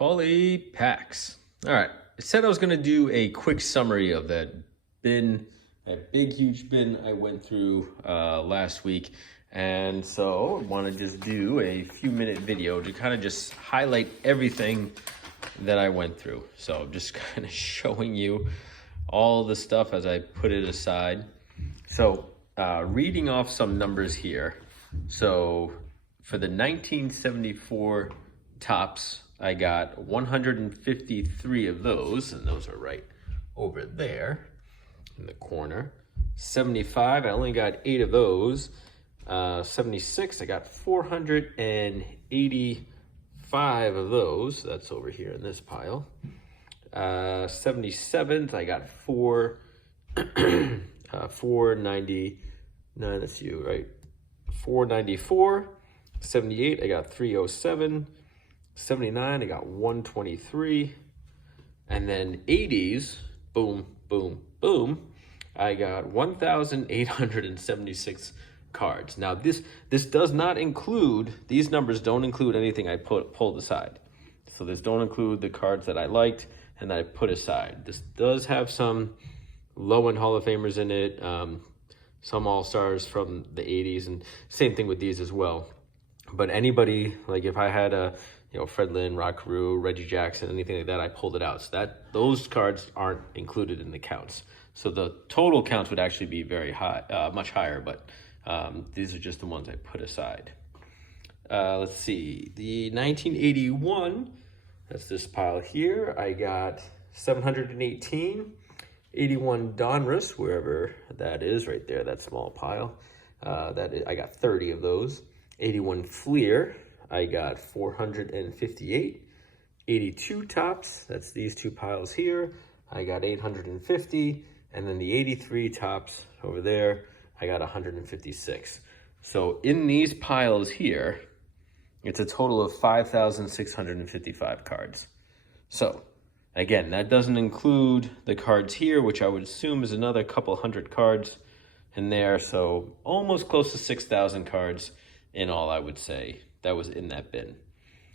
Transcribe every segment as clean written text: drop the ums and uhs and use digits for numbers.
Paulie Packs. All right, I said I was going to do a quick summary of that bin, that big, huge bin I went through last week. And so I want to just do a few-minute video to kind of just highlight everything that I went through. So just kind of showing you all the stuff as I put it aside. So reading off some numbers here. So for the 1974 tops, I got 153 of those, and those are right over there in the corner. 75, I only got 8 of those. 76, I got 485 of those. That's over here in this pile. 77th, I got 499, that's you, right? 494. 78, I got 307. 79, I got 123. And then 80s, boom, boom, boom, I got 1,876 cards. Now this does not include, these numbers don't include anything I pulled aside. So this don't include the cards that I liked and that I put aside. This does have some low-end Hall of Famers in it, some All-Stars from the 80s, and same thing with these as well. But anybody, like if I had a, Fred Lynn, Rod Carew, Reggie Jackson, anything like that, I pulled it out. So those cards aren't included in the counts. So the total counts would actually be very high, much higher, but these are just the ones I put aside. Let's see, the 1981, that's this pile here, I got 718, 81 Donruss, wherever that is, right there, that small pile. I got 30 of those. 81 Fleer, I got 458. 82 Tops, that's these two piles here, I got 850. And then the 83 Tops over there, I got 156. So in these piles here, it's a total of 5,655 cards. So again, that doesn't include the cards here, which I would assume is another couple hundred cards in there. So almost close to 6,000 cards in all, I would say, that was in that bin.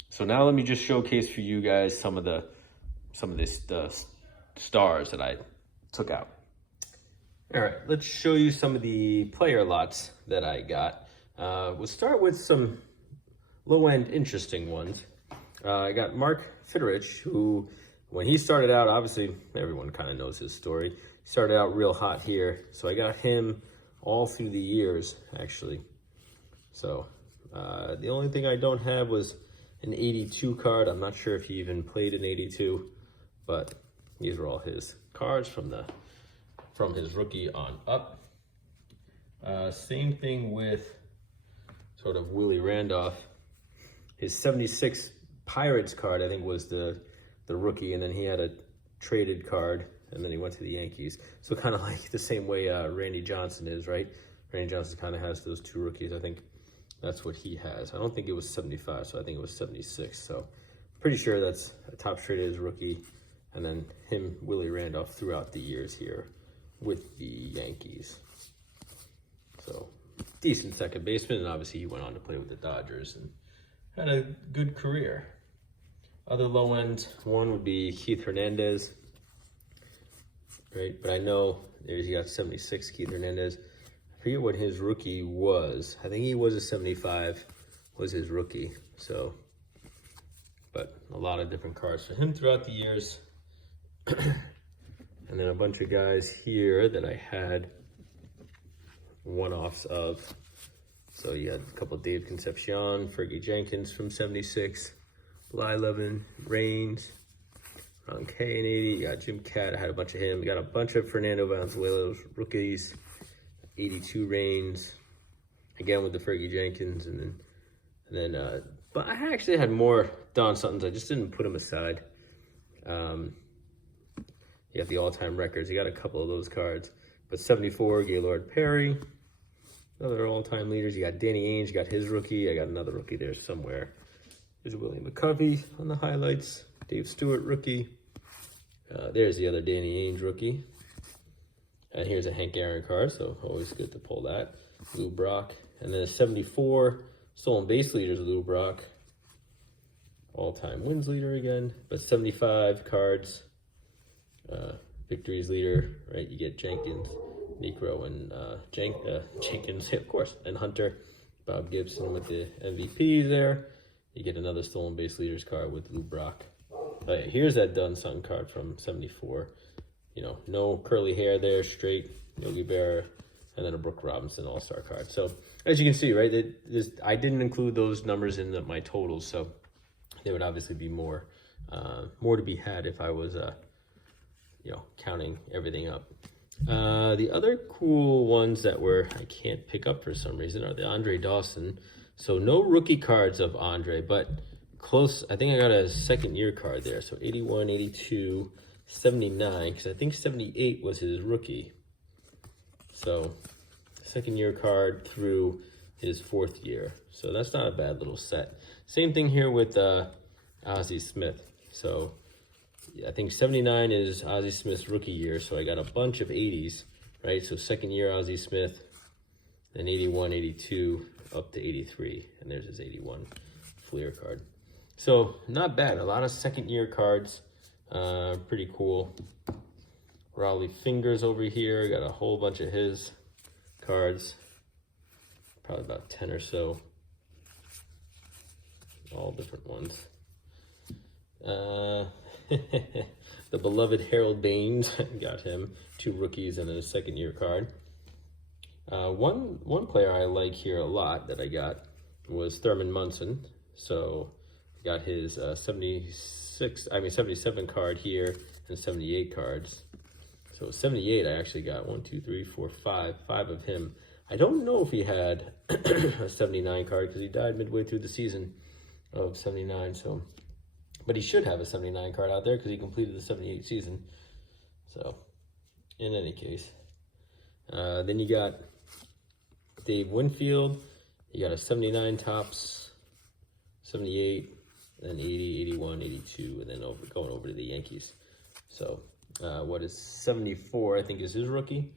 So now let me just showcase for you guys some of the stars that I took out. All right, let's show you some of the player lots that I got. We'll start with some low-end interesting ones. I got Mark Fidrych, who, when he started out, obviously everyone kind of knows his story. He started out real hot here, so I got him all through the years, actually. So the only thing I don't have was an 82 card. I'm not sure if he even played an 82, but these are all his cards from his rookie on up. Same thing with sort of Willie Randolph. His 76 Pirates card, I think, was the rookie, and then he had a traded card, and then he went to the Yankees. So kind of like the same way Randy Johnson is, right? Randy Johnson kind of has those two rookies. I think that's what he has. I don't think it was 75, so I think it was 76. So pretty sure that's a top traded as rookie, and then him, Willie Randolph, throughout the years here with the Yankees. So decent second baseman, and obviously he went on to play with the Dodgers and had a good career. Other low end one would be Keith Hernandez, right? But I know he got 76, Keith Hernandez. I forget what his rookie was. I think he was a 75, was his rookie. So, but a lot of different cards for him throughout the years. And then a bunch of guys here that I had one-offs of. So you had a couple of Dave Concepcion, Fergie Jenkins from 76, Bly Levin, Raines, Ron K in 80. You got Jim Kaat, I had a bunch of him. You got a bunch of Fernando Valenzuela's rookies, 82 Raines, again with the Fergie Jenkins, and then but I actually had more Don Suttons. I just didn't put them aside. You got the all-time records. You got a couple of those cards. But 74, Gaylord Perry. Other all-time leaders. You got Danny Ainge, you got his rookie. I got another rookie there somewhere. There's William McCovey on the highlights. Dave Stewart, rookie. There's the other Danny Ainge rookie. And here's a Hank Aaron card, so always good to pull that. Lou Brock. And then a 74 stolen base leaders, Lou Brock. all-time wins leader again, but 75 cards. Victories leader, right? You get Jenkins, Necro, and Jenkins, of course, and Hunter. Bob Gibson with the MVP there. You get another stolen base leaders card with Lou Brock. Okay, here's that Done Sun card from 74. You know, no curly hair there, straight Yogi Berra, and then a Brooke Robinson All-Star card. So as you can see, right, I didn't include those numbers in my totals, so there would obviously be more to be had if I was you know, counting everything up. The other cool ones that I can't pick up for some reason are the Andre Dawson. So no rookie cards of Andre, but close. I think I got a second year card there. So 81, 82, 79, because I think 78 was his rookie. So second year card through his fourth year. So that's not a bad little set. Same thing here with Ozzie Smith. So I think 79 is Ozzie Smith's rookie year, so I got a bunch of 80s, right? So second year Ozzie Smith, then 81, 82, up to 83, and there's his 81 Fleer card. So not bad, a lot of second year cards, pretty cool. Raleigh Fingers over here, got a whole bunch of his cards, probably about 10 or so, all different ones. The beloved Harold Baines, got him 2 rookies and a second year card. One player I like here a lot that I got was Thurman Munson. So got his 77 card here and 78 cards. So 78 I actually got 5 of him. I don't know if he had a 79 card because he died midway through the season of 79. So. But he should have a 79 card out there because he completed the 78 season. So, in any case. Then you got Dave Winfield. You got a 79 Topps, 78, then 80, 81, 82, and then going over to the Yankees. So, what is 74, I think, is his rookie.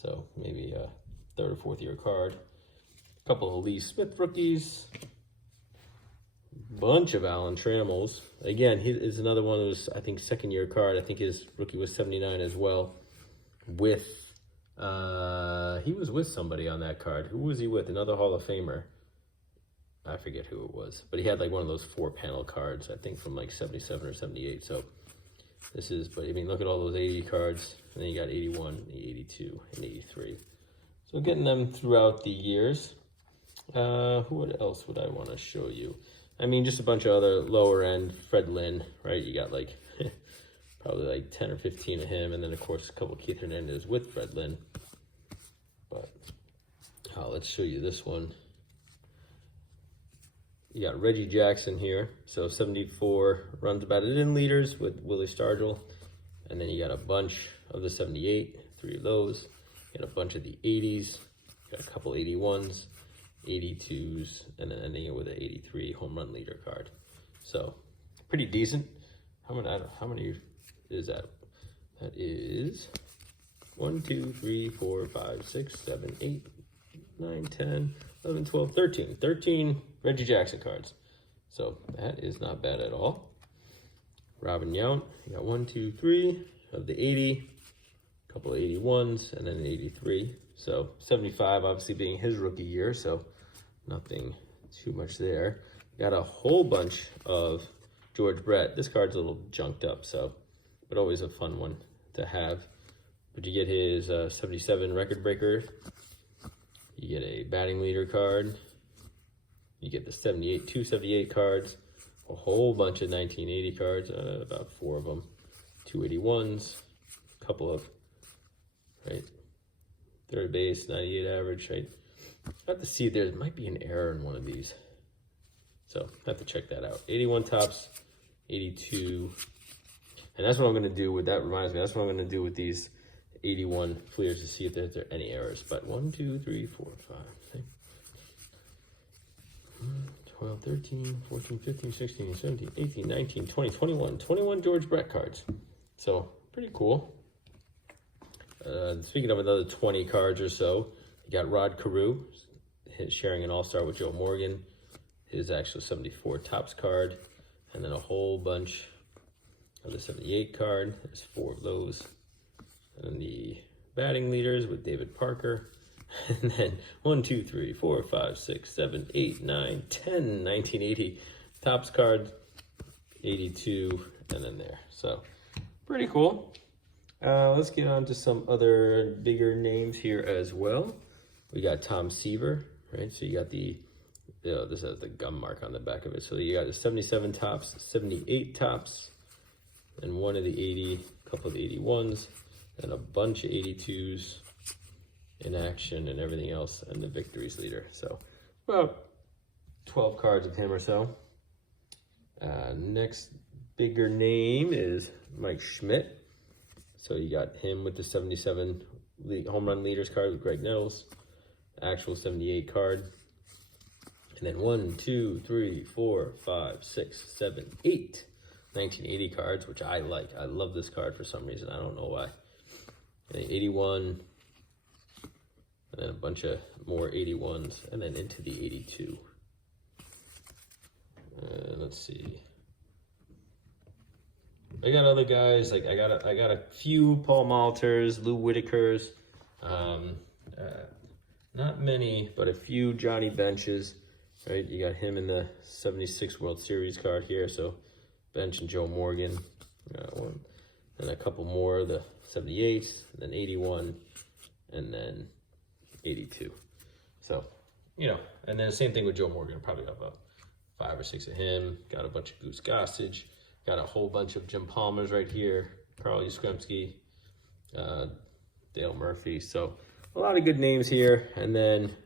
So, maybe a third or fourth year card. A couple of Lee Smith rookies. Bunch of Alan Trammels. Again, he is another one of those, I think, second year card. I think his rookie was 79 as well. With he was with somebody on that card. Who was he with? Another Hall of Famer. I forget who it was, but he had like one of those 4-panel cards, I think, from like 77 or 78. So this is, but I mean, look at all those 80 cards, and then you got 81, 82, and 83. So getting them throughout the years. What else would I want to show you? I mean, just a bunch of other lower end Fred Lynn, right? You got like probably like 10 or 15 of him, and then of course a couple of Keith Hernandez with Fred Lynn. But let's show you this one. You got Reggie Jackson here, so 74 runs batted in leaders with Willie Stargell, and then you got a bunch of the 78, 3 of those. You got a bunch of the 80s, got a couple 81s. 82s, and then ending it with an 83 home run leader card. So pretty decent. How many is that? That is 1, 2, 3, 4, 5, 6, 7, 8, 9, 10, 11, 12, 13. 13 Reggie Jackson cards. So that is not bad at all. Robin Yount, you got 1, 2, 3 of the 80, a couple of 81s, and then an 83. So 75 obviously being his rookie year, so nothing too much there. Got a whole bunch of George Brett. This card's a little junked up, so, but always a fun one to have. But you get his 77 record breaker. You get a batting leader card. You get the 78, 278 cards. A whole bunch of 1980 cards, about 4 of them. 281s, a couple of, right? Third base, 98 average, right? I have to see if there might be an error in one of these. So I have to check that out. 81 Topps, 82. And that's what I'm going to do with, that reminds me, that's what I'm going to do with these 81 Fleers to see if there are any errors. But 1, 2, 3, 4, 5, 6, 12, 13, 14, 15, 16, 17, 18, 19, 20, 21. 21 George Brett cards. So pretty cool. Speaking of another 20 cards or so, you got Rod Carew sharing an all-star with Joe Morgan. His actual 74 Topps card. and then a whole bunch of the 78 card. There's 4 of those. And the batting leaders with David Parker. And then 1, 2, 3, 4, 5, 6, 7, 8, 9, 10, 1980 Topps cards, 82, and then there. So pretty cool. Let's get on to some other bigger names here as well. We got Tom Seaver, right? So you got the, this has the gum mark on the back of it. So you got the 77 Topps, 78 Topps, and one of the 80, a couple of the 81s, and a bunch of 82s in action and everything else, and the victories leader. So about 12 cards of him or so. Next bigger name is Mike Schmidt. So you got him with the 77 home run leaders card with Greg Nettles, actual 78 card. And then 1, 2, 3, 4, 5, 6, 7, 8 1980 cards, which I like. I love this card for some reason. I don't know why. And then 81, and then a bunch of more 81s, and then into the 82. Let's see. I got other guys, like I got a few Paul Malters, Lou Whitakers, not many, but a few Johnny Benches, right? You got him in the 76 World Series card here, so Bench and Joe Morgan, one, and a couple more, the 78, and then 81, and then 82. So, you know, and then same thing with Joe Morgan, probably got about 5 or 6 of him, got a bunch of Goose Gossage, got a whole bunch of Jim Palmers right here, Carl Yastrzemski, Dale Murphy. So a lot of good names here. And then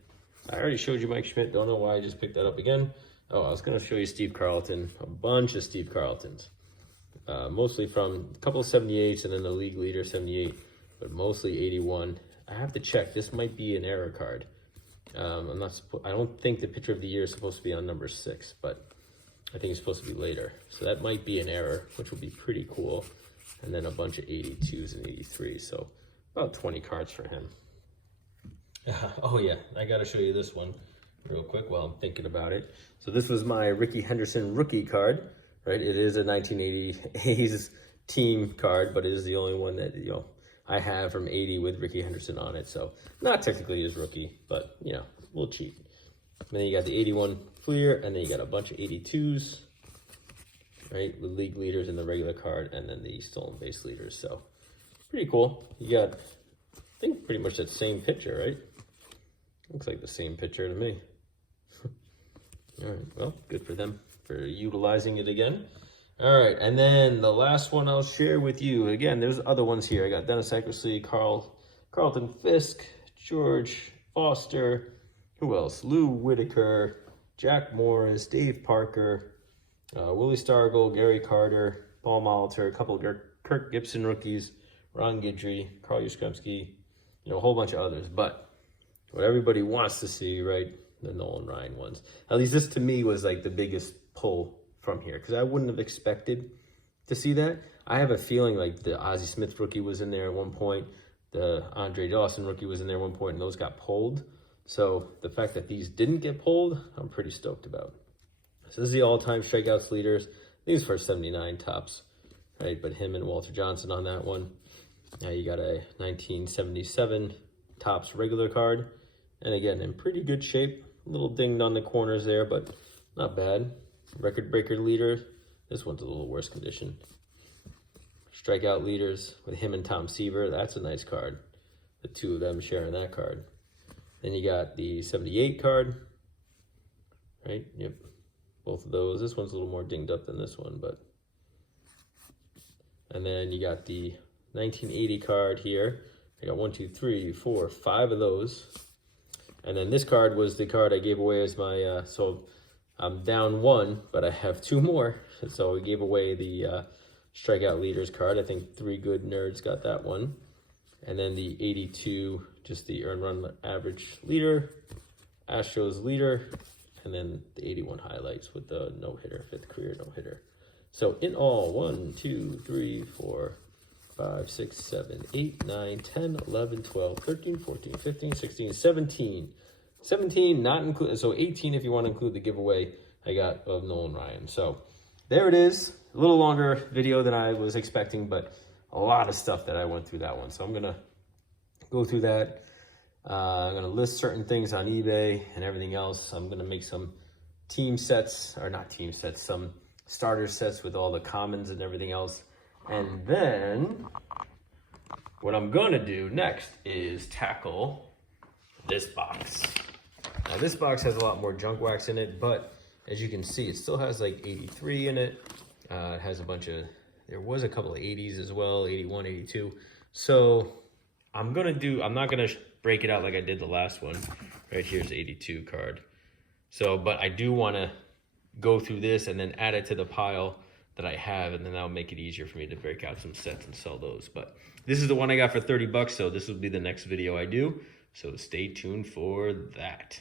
I already showed you Mike Schmidt. Don't know why I just picked that up again. Oh, I was going to show you Steve Carlton, a bunch of Steve Carltons, mostly from a couple of 78s and then the league leader 78, but mostly 81. I have to check. This might be an error card. I don't think the pitcher of the year is supposed to be on number 6, but I think it's supposed to be later. So that might be an error, which will be pretty cool. And then a bunch of 82s and 83s. So about 20 cards for him. Oh yeah, I got to show you this one real quick while I'm thinking about it. So this was my Rickey Henderson rookie card, right? It is a 1980 A's team card, but it is the only one that, you know, I have from 80 with Rickey Henderson on it. So not technically his rookie, but, you know, a little cheap. And then you got the 81 Fleer, and then you got a bunch of 82s, right? The league leaders in the regular card, and then the stolen base leaders. So pretty cool. You got, I think, pretty much that same picture, right? Looks like the same picture to me. All right, well, good for them for utilizing it again. All right, and then the last one I'll share with you. Again, there's other ones here. I got Dennis Eckersley, Carlton Fisk, George Foster, who else? Lou Whitaker, Jack Morris, Dave Parker, Willie Stargell, Gary Carter, Paul Molitor, a couple of Kirk Gibson rookies, Ron Guidry, Carl Yastrzemski, you know, a whole bunch of others. But what everybody wants to see, right, the Nolan Ryan ones. At least this to me was like the biggest pull from here, because I wouldn't have expected to see that. I have a feeling like the Ozzie Smith rookie was in there at one point, the Andre Dawson rookie was in there at one point, and those got pulled. So the fact that these didn't get pulled, I'm pretty stoked about. So this is the all-time strikeouts leaders. These for 79 Topps, right? But him and Walter Johnson on that one. Now you got a 1977 Topps regular card. And again, in pretty good shape. A little dinged on the corners there, but not bad. Record breaker leader. This one's a little worse condition. Strikeout leaders with him and Tom Seaver. That's a nice card. The two of them sharing that card. Then you got the 78 card, right? Yep, both of those. This one's a little more dinged up than this one, but. And then you got the 1980 card here. I got 1, 2, 3, 4, 5 of those. And then this card was the card I gave away as my, so I'm down 1, but I have 2 more. So we gave away the strikeout leaders card. I think 3 good nerds got that one. And then the 82, just the earned run average leader, Astros leader, and then the 81 highlights with the no-hitter, 5th career no-hitter. So in all, 1, 2, 3, 4, 5, 6, 7, 8, 9, 10, 11, 12, 13, 14, 15, 16, 17. 17 not include, so 18 if you want to include the giveaway I got of Nolan Ryan. So there it is. A little longer video than I was expecting, but a lot of stuff that I went through that one. So I'm gonna go through that. I'm gonna list certain things on eBay and everything else. I'm gonna make some team sets, or not team sets, some starter sets with all the commons and everything else. And then what I'm gonna do next is tackle this box. Now this box has a lot more junk wax in it, but as you can see, it still has like 83 in it. It has a bunch of, there was a couple of 80s as well, 81, 82. So I'm not gonna break it out like I did the last one. Right here's 82 card. So, but I do wanna go through this and then add it to the pile that I have, and then that'll make it easier for me to break out some sets and sell those. But this is the one I got for 30 bucks, so this will be the next video I do. So stay tuned for that.